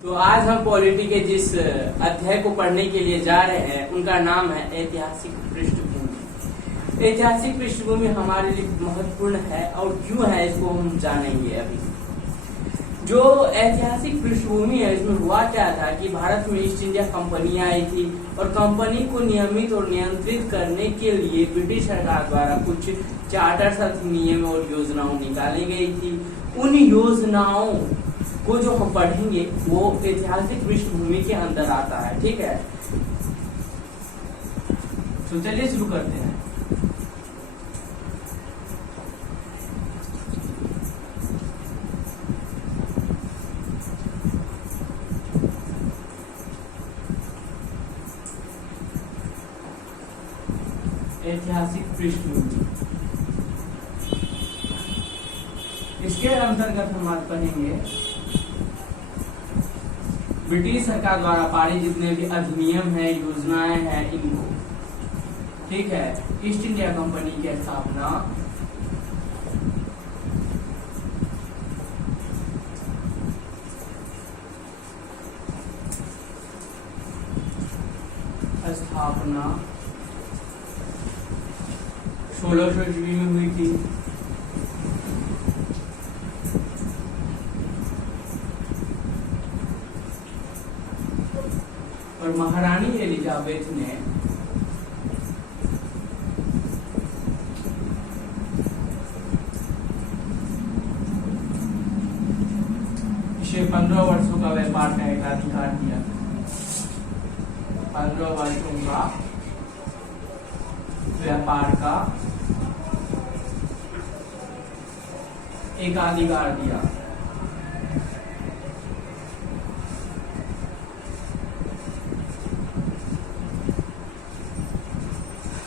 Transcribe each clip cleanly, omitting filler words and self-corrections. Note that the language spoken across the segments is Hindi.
तो आज हम पॉलिटी के जिस अध्याय को पढ़ने के लिए जा रहे हैं उनका नाम है ऐतिहासिक पृष्ठभूमि। ऐतिहासिक पृष्ठभूमि हमारे लिए महत्वपूर्ण है और क्यों है इसको हम जानेंगे अभी। जो ऐतिहासिक पृष्ठभूमि है इसमें हुआ क्या था कि भारत में ईस्ट इंडिया कंपनी आई थी और कंपनी को नियमित और नियंत्रित करने के लिए ब्रिटिश सरकार द्वारा कुछ चार्टर्स अधिनियम और योजनाओं निकाली गई थी। उन योजनाओं को जो हम पढ़ेंगे वो ऐतिहासिक पृष्ठभूमि के अंदर आता है। ठीक है, तो चलिए शुरू करते हैं। ऐतिहासिक पृष्ठभूमि, इसके अंतर्गत हम आज पढ़ेंगे ब्रिटिश सरकार द्वारा पारित जितने भी अधिनियम है, योजनाएं हैं, इनको। ठीक है, ईस्ट इंडिया कंपनी की स्थापना, स्थापना 1600 ईस्वी में हुई थी। और महारानी एलिजाबेथ ने इसे 15 वर्षों का व्यापार का एकाधिकार दिया। 15 वर्षों का व्यापार का एकाधिकार दिया।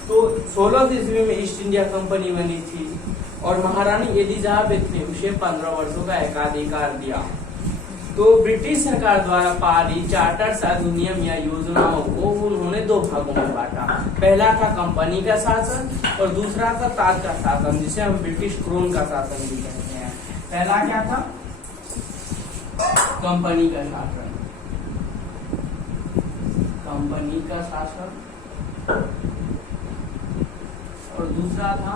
तो 16 ईस्वी में ईस्ट इंडिया कंपनी बनी थी और महारानी एलिजाबेथ ने उसे 15 वर्षों का एकाधिकार दिया। तो ब्रिटिश सरकार द्वारा पारित चार्टर्स अधिनियम या योजनाओं को उन्होंने दो भागों में बांटा। पहला था कंपनी का शासन और दूसरा था ताज का शासन, जिसे हम ब्रिटिश क्रोन का शासन भी कहते हैं। पहला क्या था? कंपनी का शासन। कंपनी का शासन और दूसरा था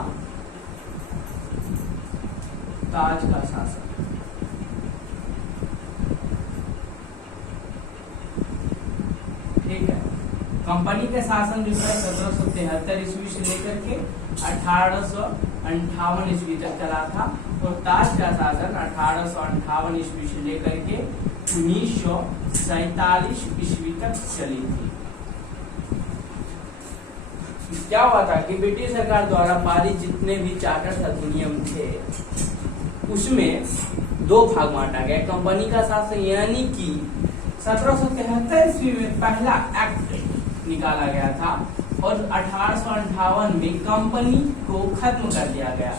ताज का शासन। ठीक है, कंपनी का शासन जो है 1773 ईस्वी से लेकर के 1858 ईस्वी तक चला था और ताज का शासन 1858 ईस्वी से लेकर के 1947 ईस्वी तक चली थी। क्या हुआ था कि ब्रिटिश सरकार द्वारा पारित जितने भी चार्टर्स अधिनियम थे उसमें दो भाग बांटा गया। कंपनी का शासन यानी कि 1773 ईस्वी में पहला एक्ट निकाला गया था और 1858 में कंपनी को खत्म कर दिया गया।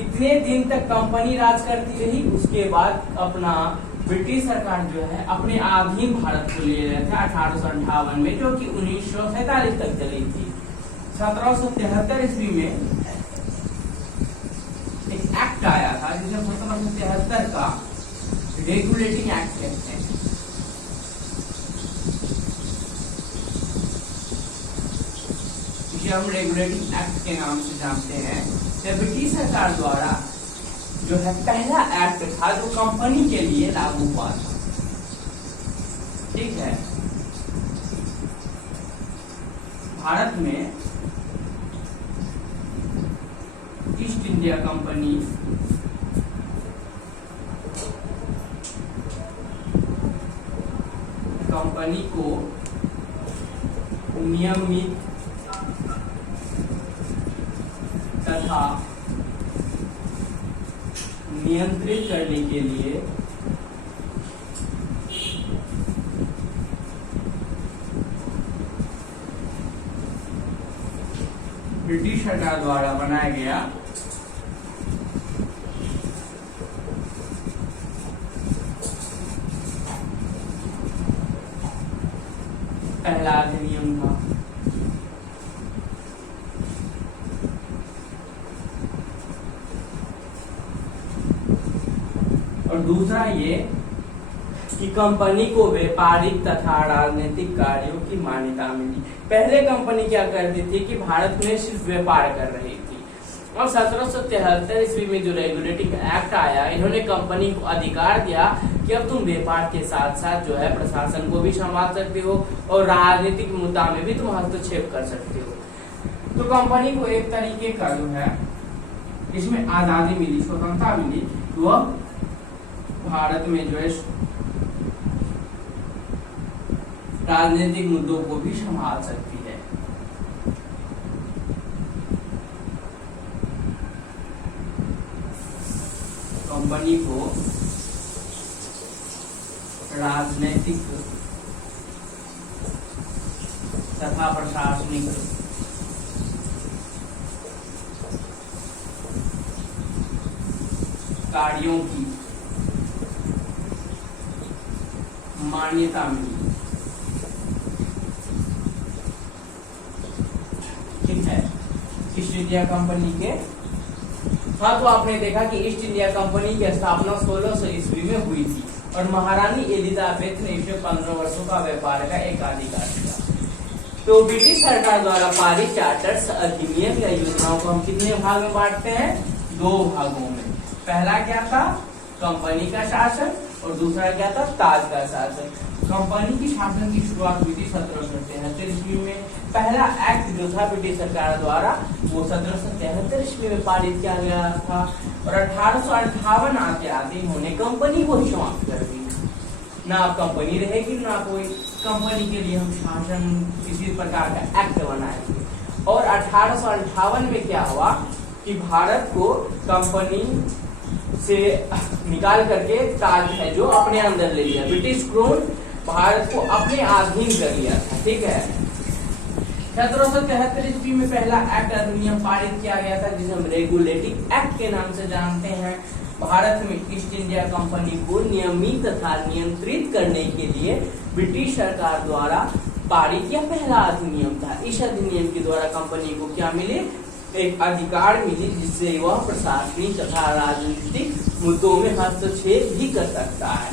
इतने दिन तक कंपनी राज करती रही, उसके बाद अपना ब्रिटिश सरकार जो है अपने आधीन भारत को ले रहे थे 1858 में, जो कि 1947 तक चली थी। 1773 ईस्वी में एक एक्ट आया था जिसे 1773 का रेगुलेटिंग एक्ट कहते हैं। जिसे हम रेगुलेटिंग एक्ट के नाम से जानते हैं। यह ब्रिटिश सरकार द्वारा जो है पहला एक्ट था जो कंपनी के लिए लागू हुआ था। ठीक है, भारत में ईस्ट इंडिया कंपनी को नियमित तथा नियंत्रित करने के लिए ब्रिटिश सरकार द्वारा बनाया गया पहला अधिनियम था। और दूसरा ये कि कंपनी को व्यापारिक तथा राजनीतिक कार्यों की मान्यता मिली। पहले कंपनी क्या करती थी कि भारत में सिर्फ व्यापार कर रही थी। अब 1773 ईस्वी में जो रेगुलेटिंग एक्ट आया, इन्होंने कंपनी को अधिकार दिया कि अब तुम व्यापार के साथ साथ जो है प्रशासन को भी संभाल सकते हो और राजनीतिक मुद्दा में भी तुम हस्तक्षेप कर सकते हो। तो कंपनी को एक तरीके का जो है इसमें आजादी मिली, स्वतंत्रता मिली, वह भारत में जो है राजनीतिक मुद्दों को भी संभाल सकती है। कंपनी को राजनीतिक तथा प्रशासनिक कार्यों की मान्यता मिली। ठीक है, ईस्ट इंडिया कंपनी के। हाँ, तो आपने देखा कि ईस्ट इंडिया कंपनी की स्थापना 1600 ईस्वी में हुई थी और महारानी एलिजाबेथ ने इसमें 15 वर्षों का व्यापार का एकाधिकार दिया। तो ब्रिटिश सरकार द्वारा पारित चार्टर्स, अधिनियम या योजनाओं को हम कितने भाग में बांटते हैं? 2 भागों में। पहला क्या था? कंपनी का शासन, और दूसरा क्या था? ताज का शासन। कंपनी की शासन की शुरुआत हुई थी 1773 ईस्वी में। पहला एक्ट जो था ब्रिटिश सरकार द्वारा, वो 1773 ईस्वी में पारित किया गया था और 1858 आते आते इन्होंने कंपनी को ही समाप्त कर दी। ना अब कंपनी रहेगी, ना कोई कंपनी के लिए हम शासन किसी प्रकार का एक्ट बनाएंगे। और 1858 में क्या हुआ कि भारत को कंपनी से निकाल करके ताज है जो अपने अंदर ले लिया। ब्रिटिश क्राउन भारत को अपने अधीन कर लिया था। ठीक है, 1773 ईस्वी में पहला एक्ट अधिनियम पारित किया गया था जिसे हम रेगुलेटिंग एक्ट के नाम से जानते हैं। भारत में ईस्ट इंडिया कंपनी को नियमित तथा नियंत्रित करने के लिए ब्रिटिश सरकार द्वारा पारित किया पहला अधिनियम था। इस अधिनियम के द्वारा कंपनी को क्या मिले? एक अधिकार मिली जिससे वह प्रशासनिक तथा राजनीतिक मुद्दों में हस्तक्षेप भी कर सकता है।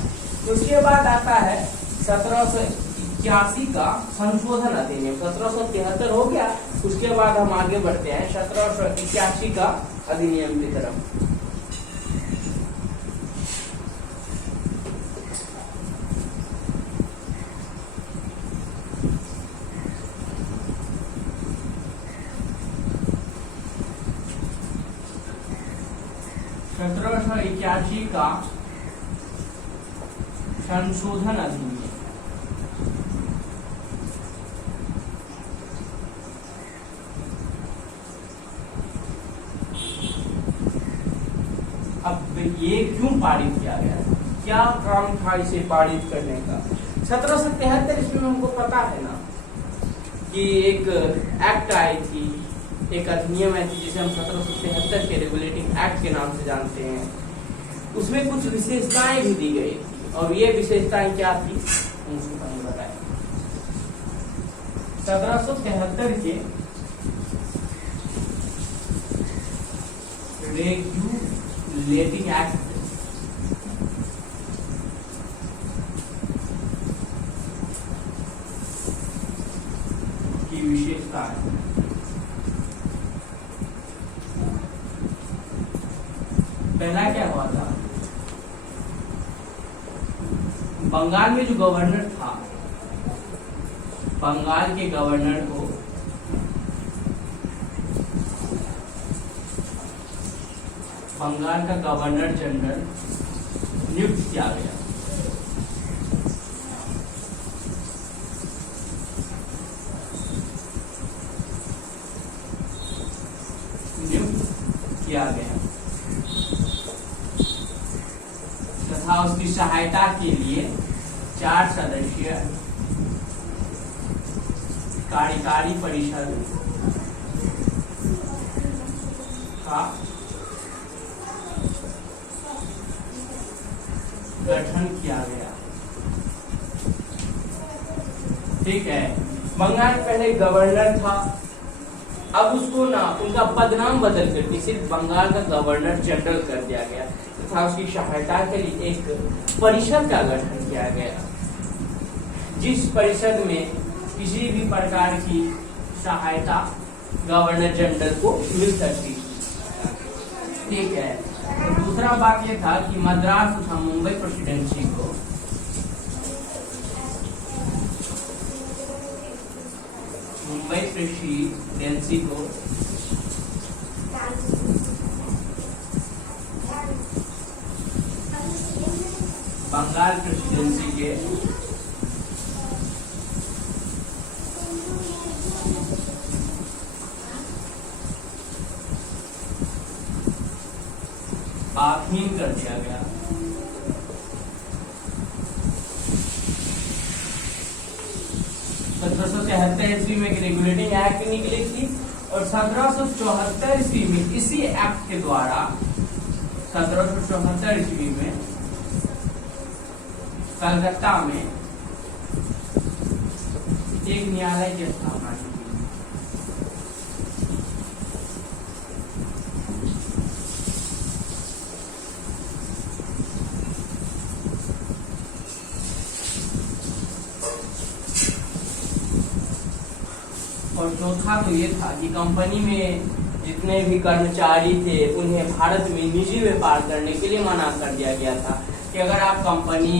उसके बाद आता है 1781 का संशोधन अधिनियम। 1773 हो गया, उसके बाद हम आगे बढ़ते हैं 1781 का अधिनियम की तरफ। का संशोधन अधिनियम। अब ये क्यों पारित किया गया? क्या काम था इसे पारित करने का? 1773 ईस्वी में हमको पता है ना कि एक एक्ट आई थी, एक अधिनियम आई थी जिसे हम 1773 के रेगुलेटिंग एक्ट के नाम से जानते हैं। उसमें कुछ विशेषताएं भी दी गई थी और ये विशेषताएं क्या थी उसको पहले बताएं। 1773 के रेगुलेटिंग एक्ट की विशेषता है। पहला क्या हुआ था? बंगाल में जो गवर्नर था, बंगाल के गवर्नर को बंगाल का गवर्नर जनरल नियुक्त किया गया। तथा उसकी सहायता के लिए 4 सदस्यीय कार्यकारी परिषद का गठन किया गया। ठीक है, बंगाल पहले गवर्नर था, अब उसको ना उनका पदनाम बदल करके सिर्फ बंगाल का गवर्नर जनरल कर दिया गया। तथा उसकी सहायता के लिए एक परिषद का गठन किया गया, जिस परिषद में किसी भी प्रकार की सहायता गवर्नर जनरल को मिल सकती थी। ठीक है। तो दूसरा बात यह था कि मद्रास तथा मुंबई प्रेसिडेंसी को बंगाल प्रेसिडेंसी के अधीन कर दिया गया। ईस्वी में एक रेगुलेटिंग एक्ट निकली थी और 1774 ईस्वी में इसी एक्ट के द्वारा 1774 ईस्वी में कलकत्ता में एक न्यायालय की स्थापना की। और चौथा तो ये था कि कंपनी में जितने भी कर्मचारी थे उन्हें भारत में निजी व्यापार करने के लिए मना कर दिया गया था कि अगर आप कंपनी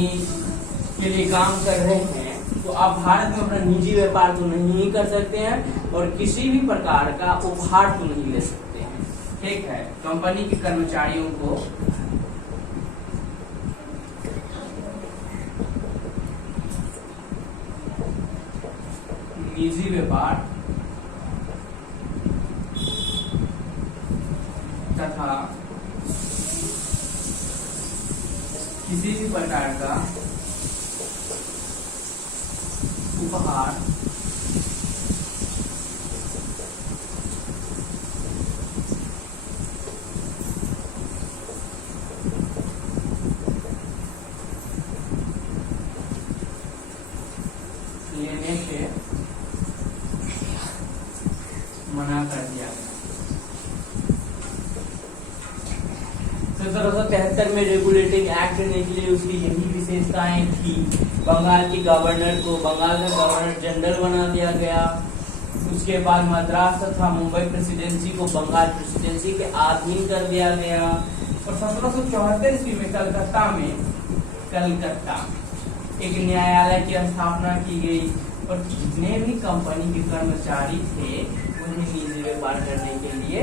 के लिए काम कर रहे हैं तो आप भारत में अपना निजी व्यापार तो नहीं कर सकते हैं और किसी भी प्रकार का उपहार तो नहीं ले सकते हैं। ठीक है। कंपनी के कर्मचारियों को निजी व्यापार तथा किसी भी प्रकार का उपहार लेने से मना कर दिया गया। 1773 में रेगुलेटिंग एक्ट निकली, उसकी यही विशेषताएं थी। बंगाल के गवर्नर को बंगाल का गवर्नर जनरल बना दिया गया। उसके बाद मद्रास तथा मुंबई प्रेसिडेंसी को बंगाल प्रेसिडेंसी के अधीन कर दिया गया और 1774 ईस्वी में कलकत्ता एक न्यायालय की स्थापना की गई और जितने भी कंपनी के कर्मचारी थे उन्हें निजी व्यापार करने के लिए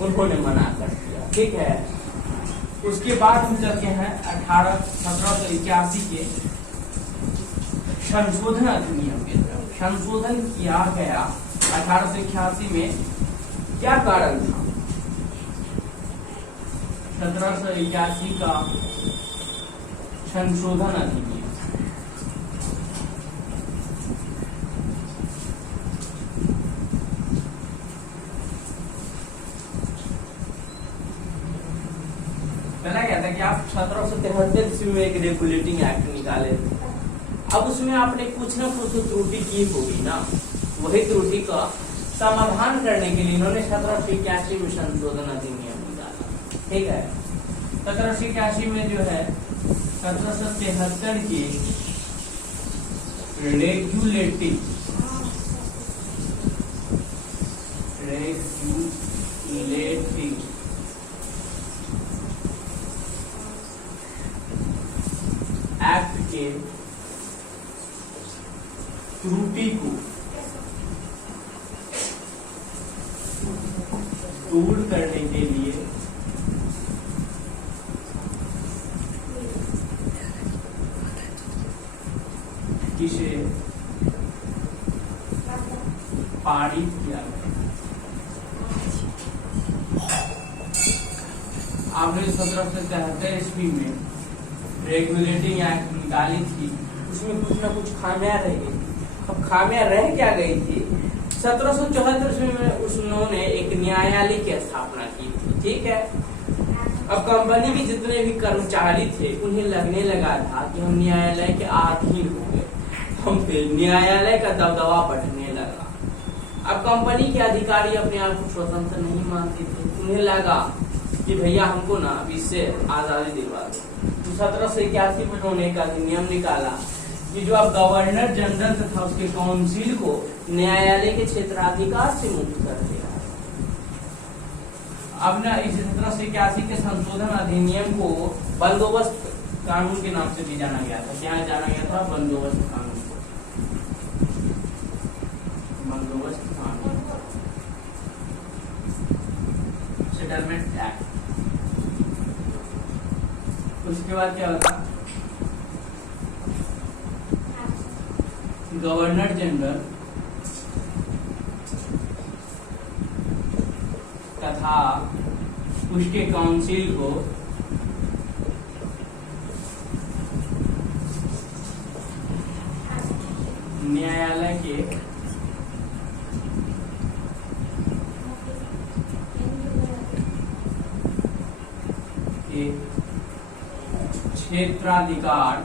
उन्होंने मना कर दिया। ठीक है। उसके बाद हम चलते हैं 1781 के संशोधन अधिनियम की तरफ। संशोधन किया गया 1881 में, क्या कारण था? 1781 का संशोधन अधिनियम पहला क्या था कि आप 1773 ईस्वी में एक रेगुलेटिंग एक्ट निकाले थे। अब उसमें आपने कुछ ना कुछ त्रुटि की होगी ना, वही त्रुटि का समाधान करने के लिए इन्होंने 1781 में संशोधन अधिनियम निकाला। ठीक है। 1781 में जो है 1773 की रेगुलेटिंग एक्ट के त्रुटि को दूर करने के लिए इसे पारित किया गया। आपने 1773 ईस्वी में रेगुलेटिंग एक्ट निकाली थी, उसमें कुछ ना कुछ खामियां रह गई। अब खामियां रह क्या गई थी? 1774 में उन्होंने एक न्यायालय की स्थापना की थी। ठीक है। अब कंपनी के जितने भी कर्मचारी थे उन्हें लगने लगा था कि हम न्यायालय के अधीन हो गए, हम पे न्यायालय का दबदबा बढ़ने लगा। अब कंपनी के अधिकारी अपने आप को स्वतंत्र नहीं मानते थे। उन्हें लगा कि भैया हमको ना अब इससे आजादी दिलवा दो। तो 1781 में उन्होंने एक अधिनियम निकाला कि जो अब गवर्नर जनरल तथा उसके काउंसिल को न्यायालय के क्षेत्राधिकार से मुक्त कर दिया। अब ना इस 1781 के संशोधन अधिनियम को बंदोबस्त कानून के नाम से भी जाना गया था। क्या जाना गया था? बंदोबस्त कानून को। बंदोबस्त कानून, सेटलमेंट एक्ट। उसके बाद क्या होता? गवर्नर जनरल तथा उसके काउंसिल को न्यायालय के क्षेत्राधिकार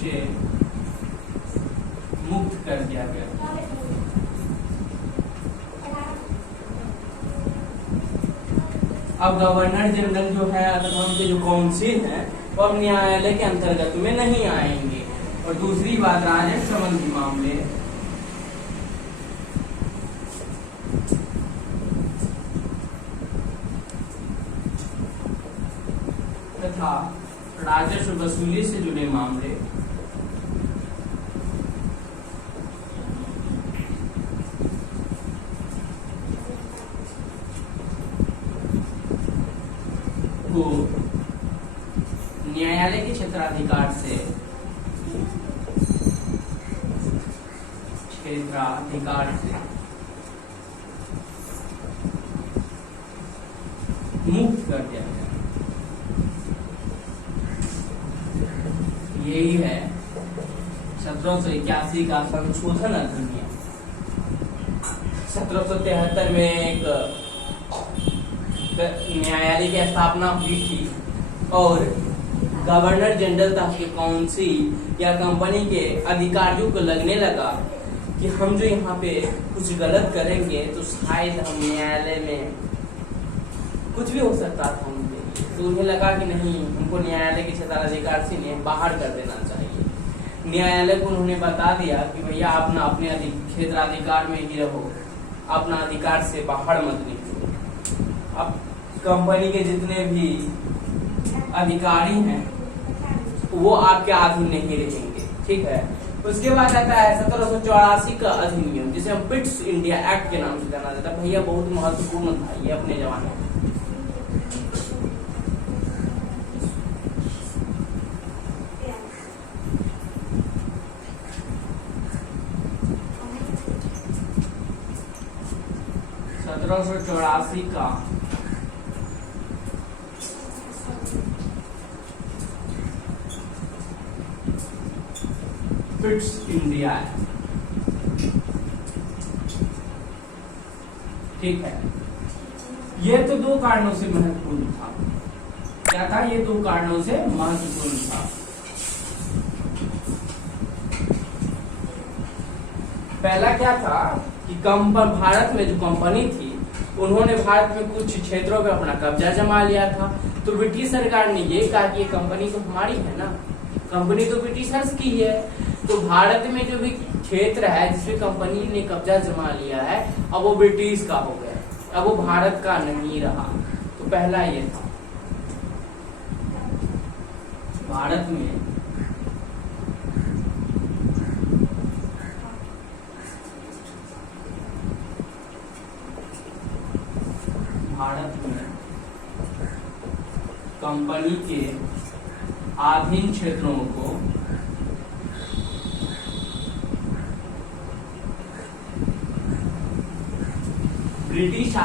से मुक्त कर दिया गया। अब गवर्नर जनरल जो है अथवा उनके जो काउंसिल है वो अब न्यायालय के अंतर्गत में नहीं आएंगे। और दूसरी बात, राजस्व संबंधी मामले तथा राजस्व वसूली से जुड़े मामले को न्यायालय के क्षेत्राधिकार से मुक्त कर दिया गया। यही है 1781 का संशोधन अधिनियम। 1773 में एक न्यायालय की स्थापना हुई थी और गवर्नर जनरल तथा के काउंसिल या कंपनी के अधिकारियों को लगने लगा कि हम जो यहाँ पे कुछ गलत करेंगे तो शायद हम न्यायालय में कुछ भी हो सकता था उनके। तो उन्हें लगा कि नहीं, हमको न्यायालय के क्षेत्राधिकार से इन्हें बाहर कर देना चाहिए। न्यायालय को उन्होंने बता दिया कि भैया आप ना अपने क्षेत्राधिकार में ही रहो, अपना अधिकार से बाहर मत निकलो। अब कंपनी के जितने भी अधिकारी हैं वो आपके अधीन नहीं रहेंगे, ठीक है। उसके बाद आता है 1784 का अधिनियम, जिसे हम पिट्स इंडिया एक्ट के नाम से जाना जाता है। भैया बहुत महत्वपूर्ण था ये अपने जमाने में। का पिट्स इंडिया एक्ट, ठीक है। ये तो दो कारणों से महत्वपूर्ण था। क्या था? ये दो कारणों से महत्वपूर्ण था। पहला क्या था कि भारत में जो कंपनी थी उन्होंने भारत में कुछ क्षेत्रों पे अपना कब्जा जमा लिया था। तो ब्रिटिश सरकार ने ये कहा कि ये कंपनी तो हमारी है ना, कंपनी तो ब्रिटिशर्स की है। तो भारत में जो भी क्षेत्र है जिसमें कंपनी ने कब्जा जमा लिया है अब वो ब्रिटिश का हो गया, अब वो भारत का नहीं रहा। तो पहला ये था, भारत में कंपनी के अधीन क्षेत्रों को ब्रिटिश